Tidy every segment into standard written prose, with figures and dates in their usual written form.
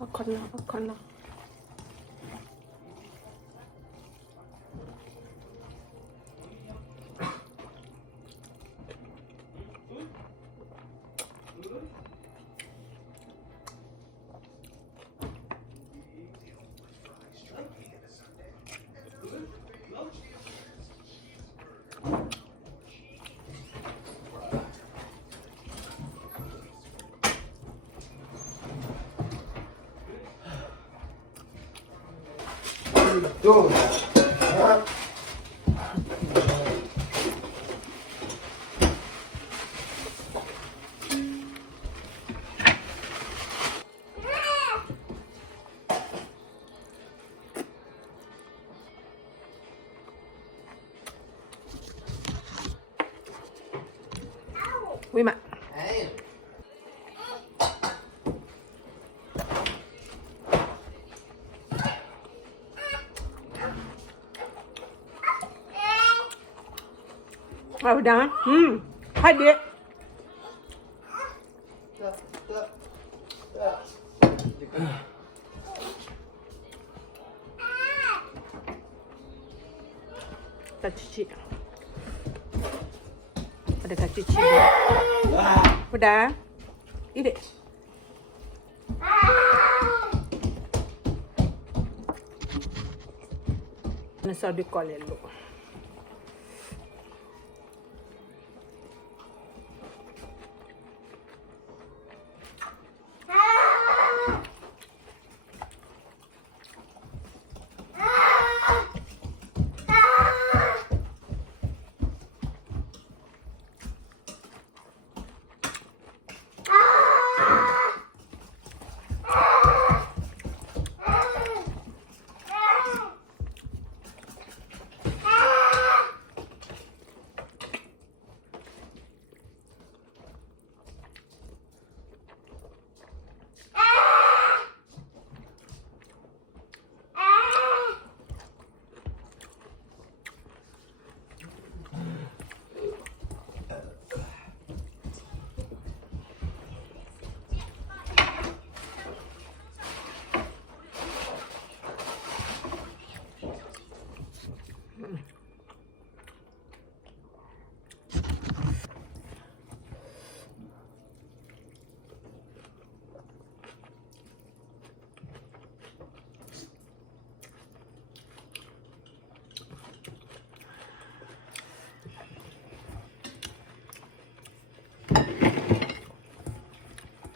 Akana. Go. Ui mà. Đó. Hadi. Tak cuci. Ada tak cuci. Udah. Ini. Nasa di kolelo.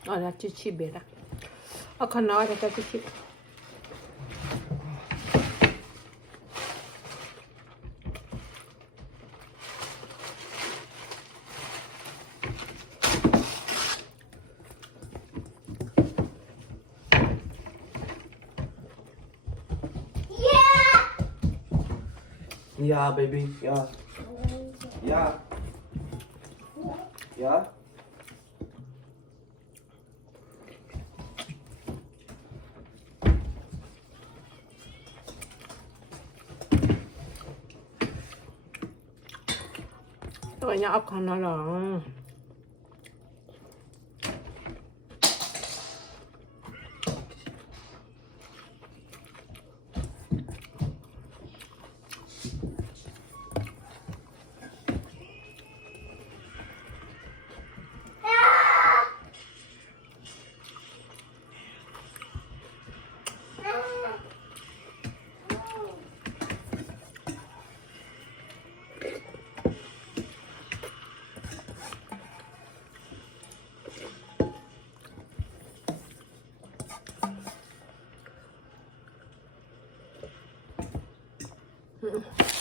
Ada cuci berak. Akan ada tak cuci. Yeah, baby. Yeah. Yeah. Yeah. Banyak akan lah.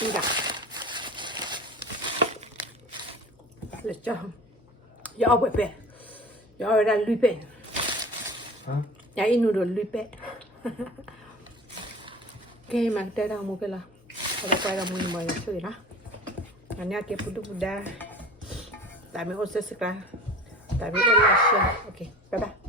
Tidak. Lecah. Ya apa pe? Ya ada lupa. Hah? Ya ini udah lupa. Okay, magdala mo kala. Ada kaya mo ni mo yung suy na. Ano ake pudu-puda. Dami ko sa sika. Dami ko lasya. Okay, bye-bye.